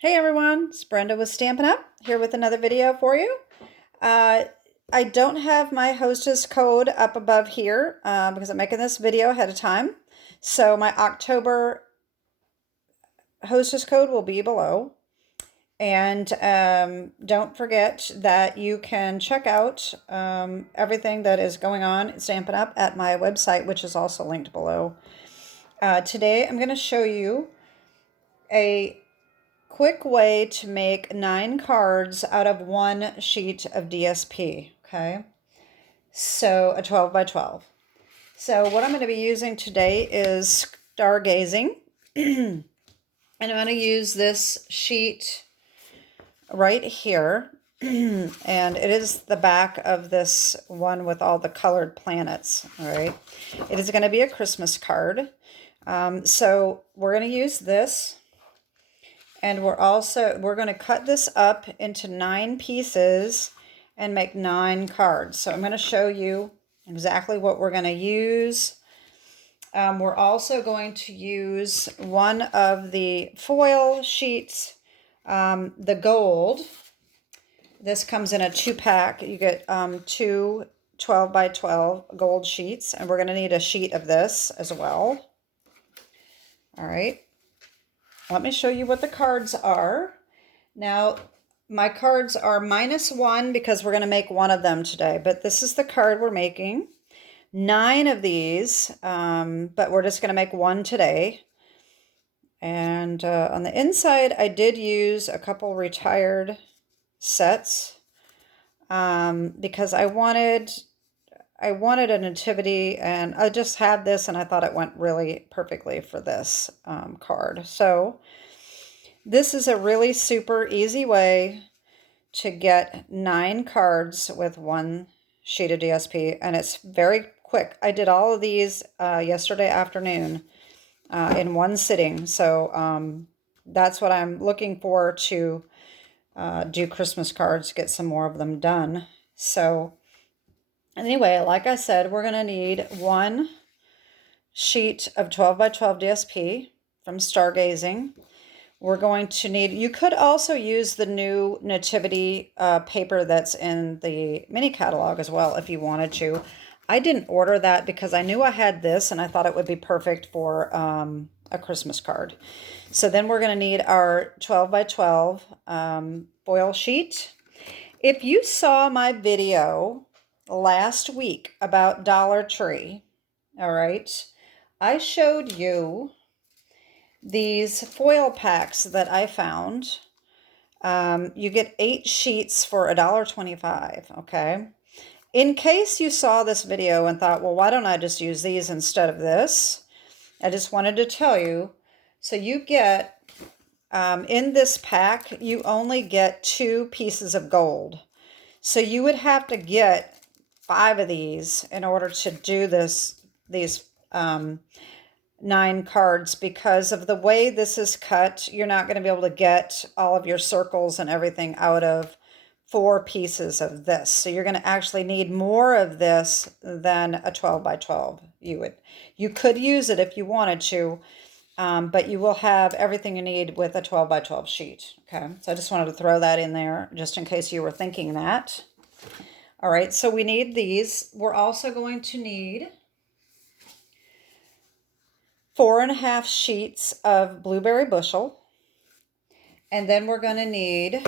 Hey everyone, it's Brenda with Stampin' Up! Here with another video for you. I don't have my Hostess code up above here because I'm making this video ahead of time. So my October Hostess code will be below. And don't forget that you can check out everything that is going on at Stampin' Up! At my website, which is also linked below. Today I'm going to show you a quick way to make 9 cards out of one sheet of DSP, okay? So a 12 by 12. So what I'm going to be using today is Stargazing. And I'm going to use this sheet right here. And it is the back of this one with all the colored planets, all right? It is going to be a Christmas card. So we're going to use this. And we're going to cut this up into 9 pieces and make 9 cards. So I'm going to show you exactly what we're going to use. We're also going to use one of the foil sheets, the gold. This comes in a 2-pack. You get 2 12 by 12 gold sheets, and we're going to need a sheet of this as well. All right. Let me show you what the cards are. Now, my cards are -1 because we're going to make one of them today, but this is the card we're making. 9 of these, but we're just going to make one today. And on the inside, I did use a couple retired sets because I wanted a nativity, and I just had this and I thought it went really perfectly for this card. So this is a really super easy way to get 9 cards with one sheet of DSP, and it's very quick. I did all of these yesterday afternoon in one sitting, so that's what I'm looking for to do Christmas cards, get some more of them done. So anyway, like I said, we're going to need one sheet of 12 by 12 DSP from Stargazing. We're going to need, you could also use the new nativity paper that's in the mini catalog as well if you wanted to. I didn't order that because I knew I had this and I thought it would be perfect for a Christmas card. So then we're going to need our 12 by 12 foil sheet. If you saw my video last week about Dollar Tree, all right, I showed you these foil packs that I found. You get 8 sheets for $1.25, okay? In case you saw this video and thought, well, why don't I just use these instead of this? I just wanted to tell you. So you get, in this pack, you only get 2 pieces of gold. So you would have to get 5 of these in order to do these 9 cards, because of the way this is cut. You're not going to be able to get all of your circles and everything out of 4 pieces of this. So you're going to actually need more of this than a 12 by 12. You could use it if you wanted to, but you will have everything you need with a 12 by 12 sheet. Okay, so I just wanted to throw that in there just in case you were thinking that. All right, so we need these. We're also going to need 4.5 sheets of blueberry bushel, and then we're going to need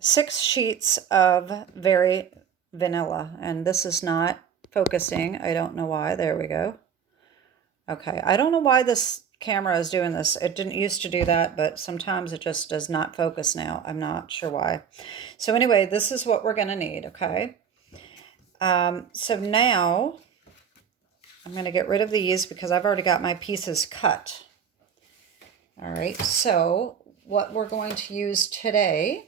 6 sheets of very vanilla, and this is not focusing. I don't know why. There we go. Okay, I don't know why this camera is doing this. It didn't used to do that, but sometimes it just does not focus now. I'm not sure why. So anyway, this is what we're going to need, okay? So now I'm going to get rid of these because I've already got my pieces cut. All right, so what we're going to use today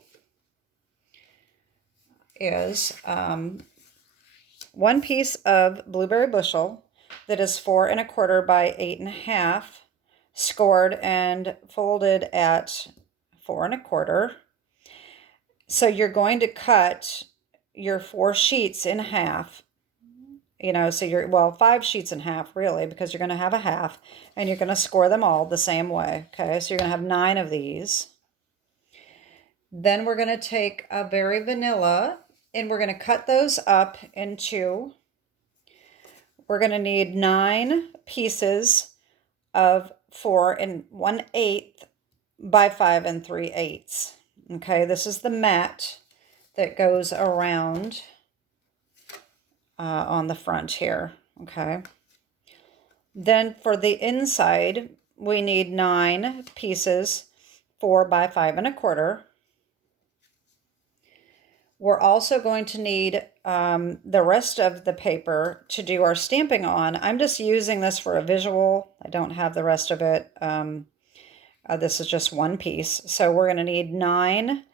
is 1 piece of blueberry bushel that is 4 1/4 by 8 1/2, scored and folded at 4 1/4. So you're going to cut your 4 sheets in half. You know, so you're, well, 5 sheets in half, really, because you're going to have a half, and you're going to score them all the same way, okay? So you're going to have 9 of these. Then we're going to take a Very Vanilla and we're going to cut those up into, we're going to need 9 pieces of 4 1/8 by 5 3/8. Okay, this is the mat that goes around on the front here. Okay. Then for the inside, we need 9 pieces, 4 by 5 1/4. We're also going to need the rest of the paper to do our stamping on. I'm just using this for a visual. I don't have the rest of it. This is just one piece. So we're going to need 9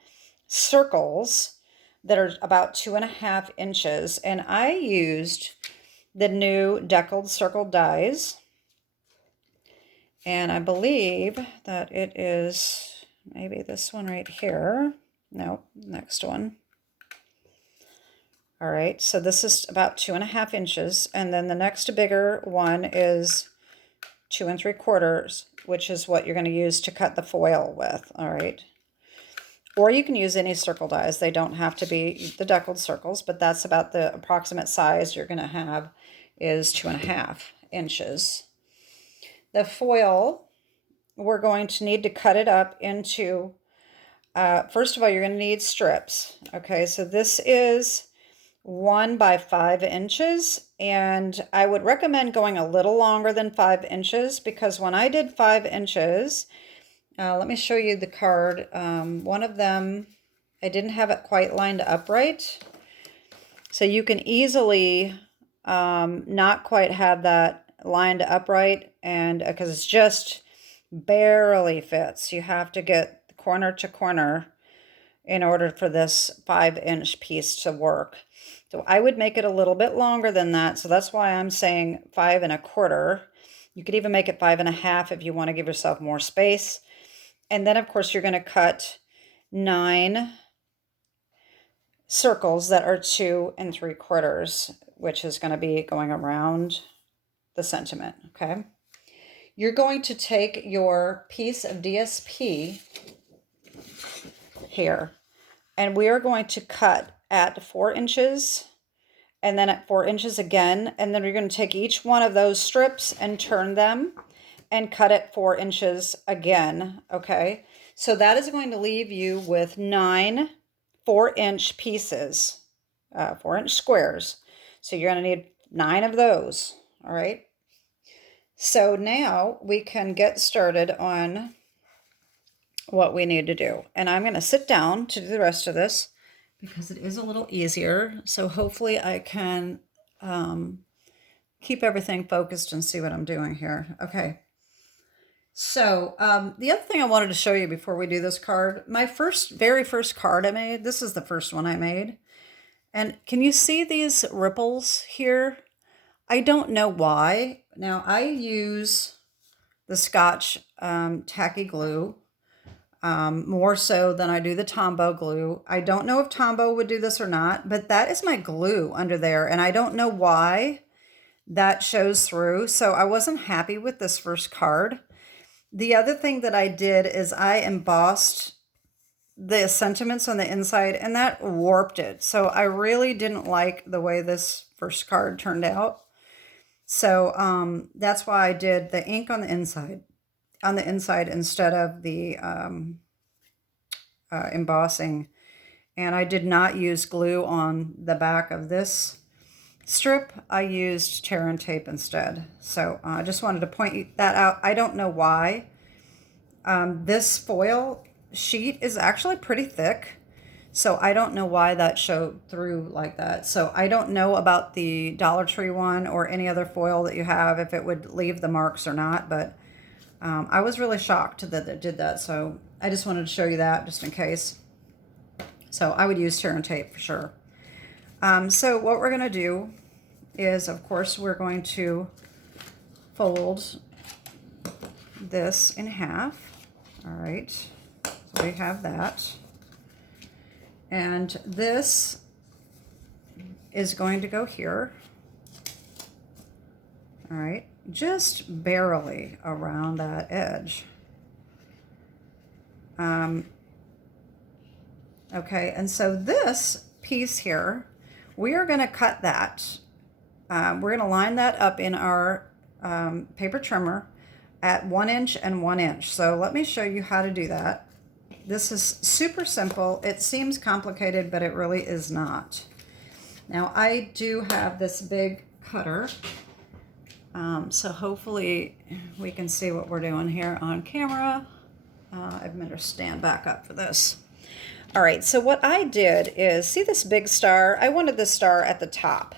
circles that are about 2.5 inches. And I used the new Deckled circle dies. And I believe that it is maybe this one right here. No, next one. All right, so this is about 2.5 inches. And then the next bigger one is 2 3/4, which is what you're going to use to cut the foil with. All right. Or you can use any circle dies. They don't have to be the Deckled circles, but that's about the approximate size you're going to have is 2.5 inches. The foil, we're going to need to cut it up into, first of all, you're going to need strips. Okay, so this is 1 by 5 inches, and I would recommend going a little longer than 5 inches because when I did 5 inches, let me show you the card. One of them, I didn't have it quite lined up right. So you can easily not quite have that lined up right, and because it's just barely fits. You have to get corner to corner in order for this 5-inch piece to work. So I would make it a little bit longer than that. So that's why I'm saying 5 1/4. You could even make it 5 1/2 if you want to give yourself more space. And then, of course, you're going to cut 9 circles that are 2 3/4, which is going to be going around the sentiment, okay? You're going to take your piece of DSP here, and we are going to cut at 4 inches, and then at 4 inches again, and then you're going to take each one of those strips and turn them and cut at 4 inches again, okay? So that is going to leave you with 9 4-inch pieces, 4-inch squares. So you're going to need 9 of those, all right? So now we can get started on what we need to do. And I'm going to sit down to do the rest of this because it is a little easier. So hopefully I can keep everything focused and see what I'm doing here. Okay. So the other thing I wanted to show you before we do this card, my very first card I made, this is the first one I made. And can you see these ripples here? I don't know why. Now I use the Scotch tacky glue more so than I do the Tombow glue. I don't know if Tombow would do this or not, but that is my glue under there. And I don't know why that shows through. So I wasn't happy with this first card. The other thing that I did is I embossed the sentiments on the inside and that warped it. So I really didn't like the way this first card turned out. So that's why I did the ink on the inside instead of the embossing. And I did not use glue on the back of this strip. I used tear and tape instead. So I just wanted to point that out. I don't know why. This foil sheet is actually pretty thick. So I don't know why that showed through like that. So I don't know about the Dollar Tree one or any other foil that you have, if it would leave the marks or not. But I was really shocked that it did that. So I just wanted to show you that just in case. So I would use tear and tape for sure. So what we're going to do is, of course, we're going to fold this in half. All right, so we have that. And this is going to go here. All right, just barely around that edge. Okay, and so this piece here, we are going to cut that. We're going to line that up in our paper trimmer at 1 inch and 1 inch. So let me show you how to do that. This is super simple. It seems complicated, but it really is not. Now I do have this big cutter, so hopefully we can see what we're doing here on camera. I better stand back up for this. All right, so what I did is, see this big star? I wanted the star at the top.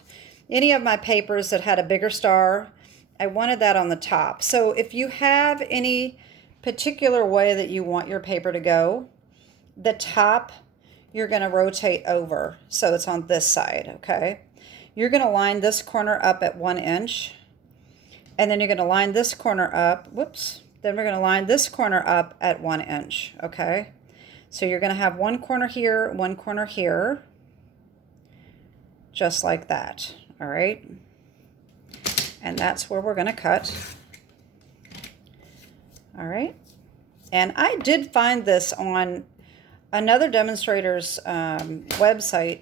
Any of my papers that had a bigger star, I wanted that on the top. So if you have any particular way that you want your paper to go, the top you're going to rotate over so it's on this side, okay? You're going to line this corner up at 1 inch, and then you're going to line this corner up, whoops, then we're going to line this corner up at 1 inch, okay? So you're going to have one corner here, just like that, all right? And that's where we're going to cut. All right. And I did find this on another demonstrator's website,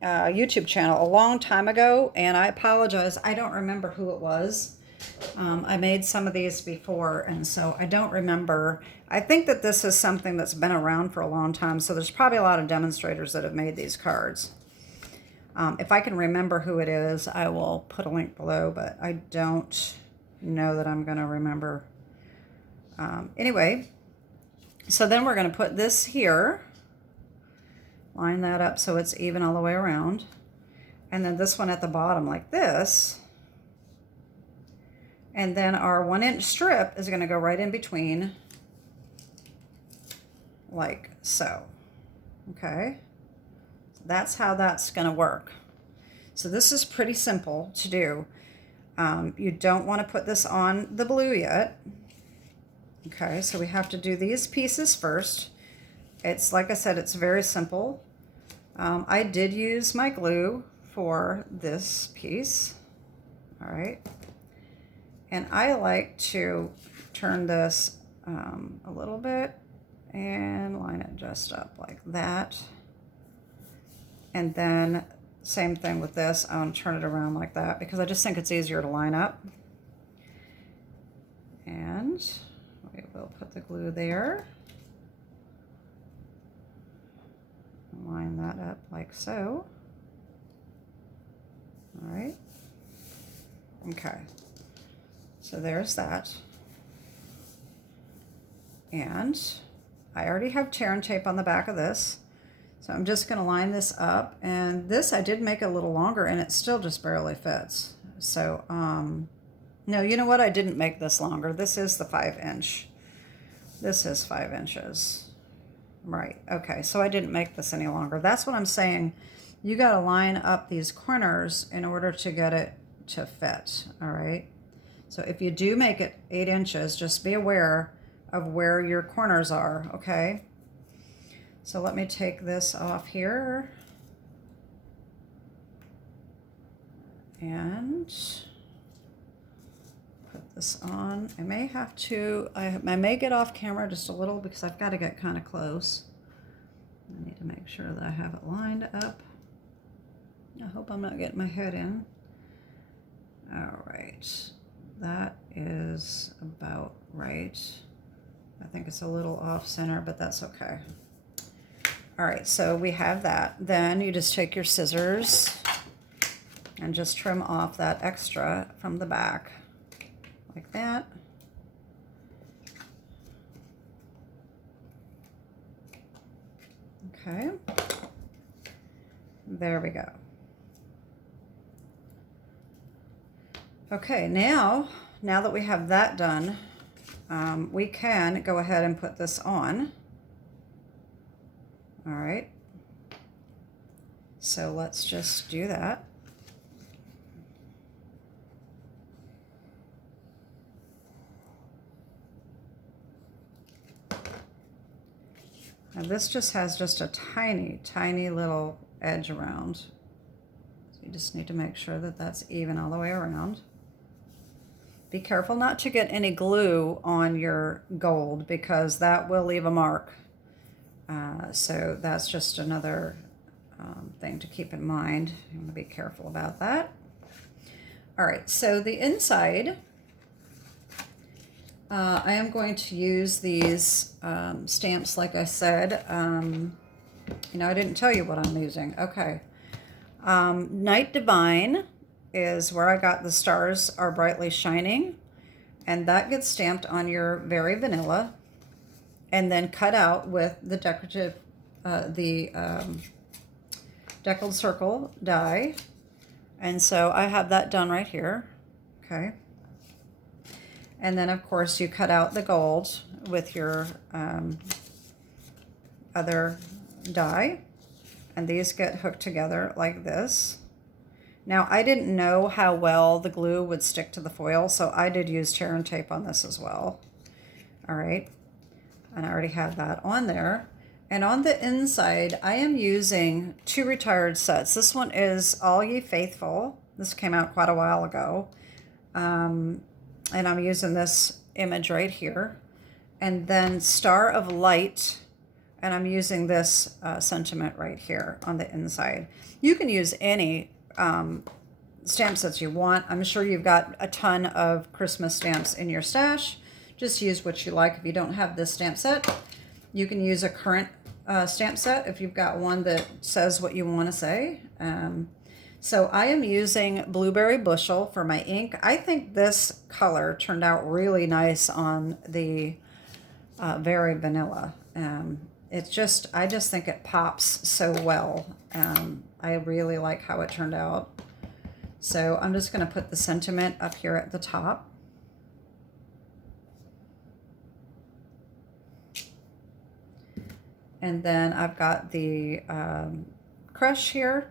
YouTube channel a long time ago, and I apologize, I don't remember who it was. I made some of these before, and so I don't remember. I think that this is something that's been around for a long time, so there's probably a lot of demonstrators that have made these cards. If I can remember who it is, I will put a link below, but I don't know that I'm going to remember. Anyway, so then we're going to put this here, line that up so it's even all the way around, and then this one at the bottom like this, and then our 1 inch strip is going to go right in between like so. Okay, that's how that's going to work. So this is pretty simple to do. You don't want to put this on the blue yet. Okay, so we have to do these pieces first. It's, like I said, it's very simple. I did use my glue for this piece. All right. And I like to turn this a little bit and line it just up like that. And then same thing with this. I'm going to turn it around like that because I just think it's easier to line up. And we will put the glue there. Line that up like so. All right. Okay. So there's that. And I already have tear and tape on the back of this. So I'm just going to line this up. And this I did make a little longer and it still just barely fits. So, no, you know what? I didn't make this longer. This is the 5 inch. This is 5 inches. Right. Okay. So I didn't make this any longer. That's what I'm saying. You got to line up these corners in order to get it to fit. All right. So if you do make it 8 inches, just be aware of where your corners are. Okay. So let me take this off here. And put this on. I may have to, I may get off camera just a little because I've got to get kind of close. I need to make sure that I have it lined up. I hope I'm not getting my head in. All right, that is about right. I think it's a little off center, but that's okay. All right, so we have that. Then you just take your scissors and just trim off that extra from the back like that. Okay, there we go. Okay, now that we have that done, we can go ahead and put this on. All right, so let's just do that. And this just has just a tiny, tiny little edge around. So you just need to make sure that that's even all the way around. Be careful not to get any glue on your gold because that will leave a mark So that's just another thing to keep in mind. You want to be careful about that. All right, so the inside, I am going to use these stamps, like I said. You know, I didn't tell you what I'm using. Okay. Night Divine is where I got the Stars Are Brightly Shining, and that gets stamped on your Very Vanilla and then cut out with the decorative, Deckled Circle die. And so I have that done right here. Okay. And then, of course, you cut out the gold with your other die. And these get hooked together like this. Now, I didn't know how well the glue would stick to the foil, so I did use tear and tape on this as well. All right. And I already had that on there. And on the inside, I am using 2 retired sets. This one is All Ye Faithful. This came out quite a while ago. And I'm using this image right here. And then Star of Light, and I'm using this sentiment right here on the inside. You can use any stamp sets you want. I'm sure you've got a ton of Christmas stamps in your stash. Just use what you like. If you don't have this stamp set, you can use a current stamp set if you've got one that says what you want to say. So I am using Blueberry Bushel for my ink. I think this color turned out really nice on the Very Vanilla. It's just, I just think it pops so well. I really like how it turned out. So I'm just going to put the sentiment up here at the top. And then I've got the crush here,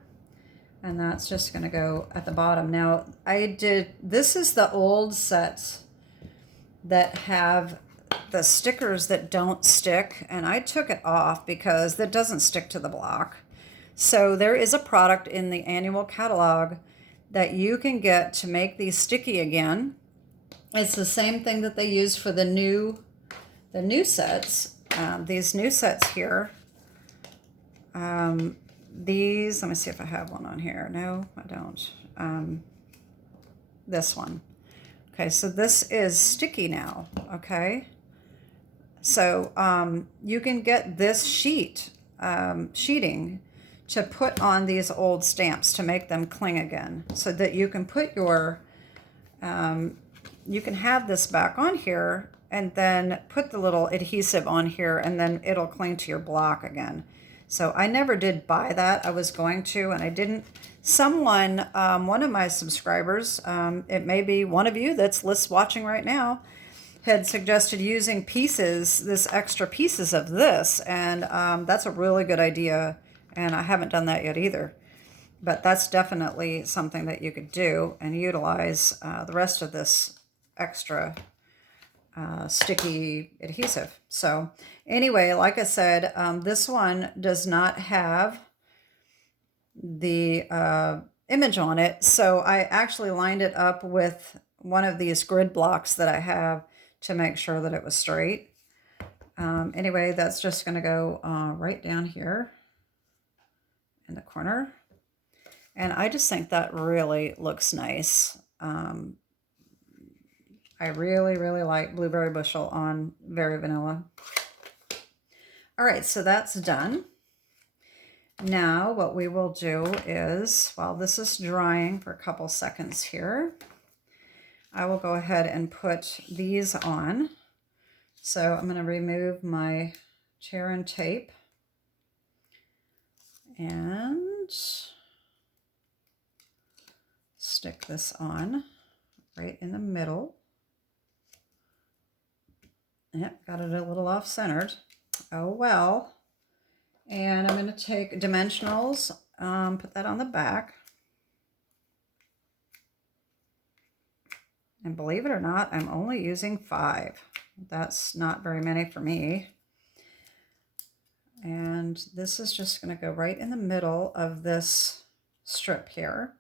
and that's just going to go at the bottom. Now, this is the old sets that have the stickers that don't stick, and I took it off because that doesn't stick to the block. So there is a product in the annual catalog that you can get to make these sticky again. It's the same thing that they use for the new sets. These new sets here, these, let me see if I have one on here. No, I don't. This one. Okay, so this is sticky now, okay? So you can get this sheeting to put on these old stamps to make them cling again, so that you can put your, you can have this back on here and then put the little adhesive on here, and then it'll cling to your block again. So I never did buy that. I was going to, and I didn't. Someone, one of my subscribers, it may be one of you that's watching right now, had suggested using this extra pieces of this, and that's a really good idea, and I haven't done that yet either. But that's definitely something that you could do and utilize the rest of this extra sticky adhesive. So anyway, like I said, this one does not have the image on it, so I actually lined it up with one of these grid blocks that I have to make sure that it was straight. Anyway, that's just going to go right down here in the corner, and I just think that really looks nice. I really, really like Blueberry Bushel on Very Vanilla. All right, so that's done. Now what we will do is, while this is drying for a couple seconds here, I will go ahead and put these on. So I'm going to remove my tear and tape and stick this on right in the middle. Yep, got it a little off-centered. Oh well. And I'm going to take dimensionals, put that on the back. And believe it or not, I'm only using 5. That's not very many for me. And this is just going to go right in the middle of this strip here.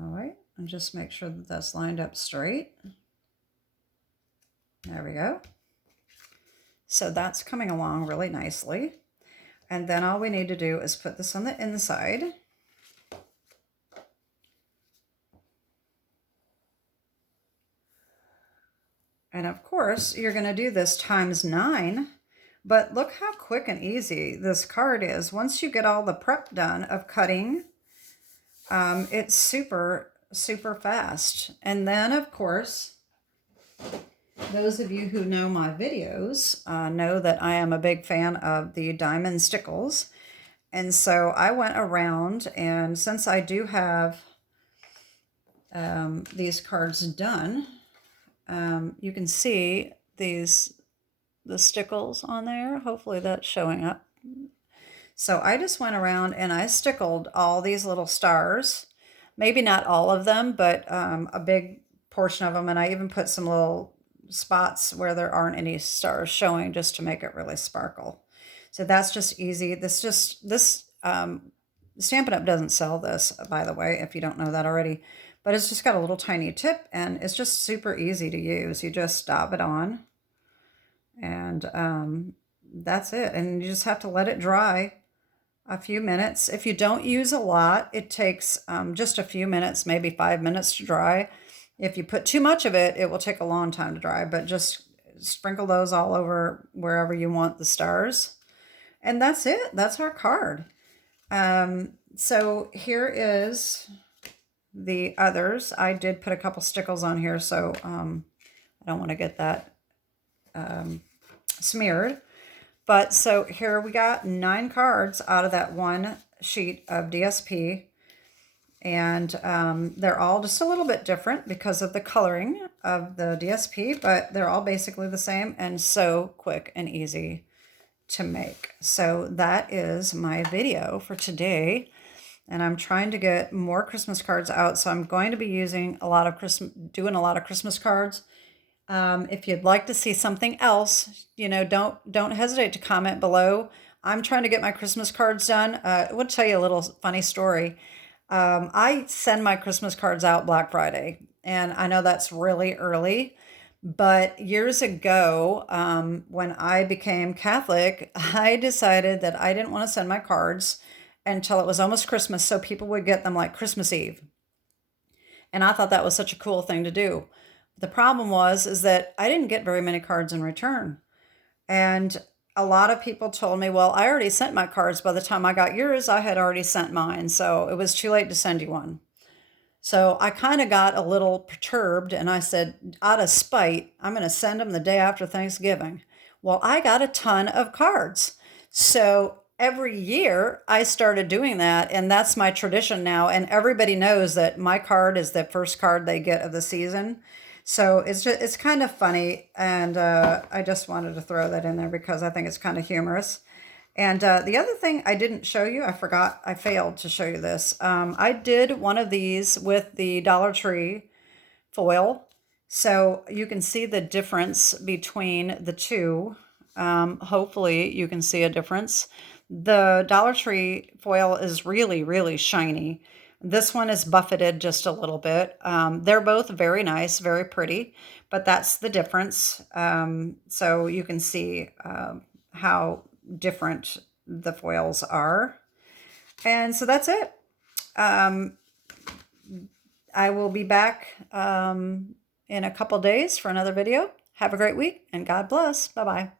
All right, and just make sure that that's lined up straight. There we go. So that's coming along really nicely. And then all we need to do is put this on the inside. And of course, you're going to do this times 9. But look how quick and easy this card is. Once you get all the prep done of cutting, it's super, super fast. And then, of course, those of you who know my videos know that I am a big fan of the diamond stickles. And so I went around, and since I do have these cards done, you can see the stickles on there. Hopefully that's showing up. So I just went around and I stickled all these little stars. Maybe not all of them, but a big portion of them. And I even put some little spots where there aren't any stars showing just to make it really sparkle. So that's just easy. This Stampin' Up! Doesn't sell this, by the way, if you don't know that already. But it's just got a little tiny tip, and it's just super easy to use. You just dab it on, and that's it. And you just have to let it dry a few minutes. If you don't use a lot, it takes just a few minutes, maybe 5 minutes to dry. If you put too much of it, it will take a long time to dry, but just sprinkle those all over wherever you want the stars. And that's it. That's our card. So here is the others. I did put a couple stickles on here, so I don't want to get that smeared. But so here we got 9 cards out of that one sheet of DSP. And they're all just a little bit different because of the coloring of the DSP, but they're all basically the same and so quick and easy to make. So that is my video for today. And I'm trying to get more Christmas cards out. So I'm going to be doing a lot of Christmas cards. If you'd like to see something else, don't hesitate to comment below. I'm trying to get my Christmas cards done. I will tell you a little funny story. I send my Christmas cards out Black Friday, and I know that's really early, but years ago, when I became Catholic, I decided that I didn't want to send my cards until it was almost Christmas, so people would get them like Christmas Eve. And I thought that was such a cool thing to do. The problem is that I didn't get very many cards in return. And a lot of people told me, well, I already sent my cards. By the time I got yours, I had already sent mine. So it was too late to send you one. So I kind of got a little perturbed, and I said, out of spite, I'm going to send them the day after Thanksgiving. Well, I got a ton of cards. So every year I started doing that, and that's my tradition now. And everybody knows that my card is the first card they get of the season. So it's kind of funny, and I just wanted to throw that in there because I think it's kind of humorous. And the other thing I didn't show you, I failed to show you this. I did one of these with the Dollar Tree foil, so you can see the difference between the two. Hopefully you can see a difference. The Dollar Tree foil is really, really shiny. This one is buffeted just a little bit. They're both very nice, very pretty, but that's the difference. So you can see how different the foils are. And so that's it. I will be back in a couple days for another video. Have a great week, and God bless. Bye-bye.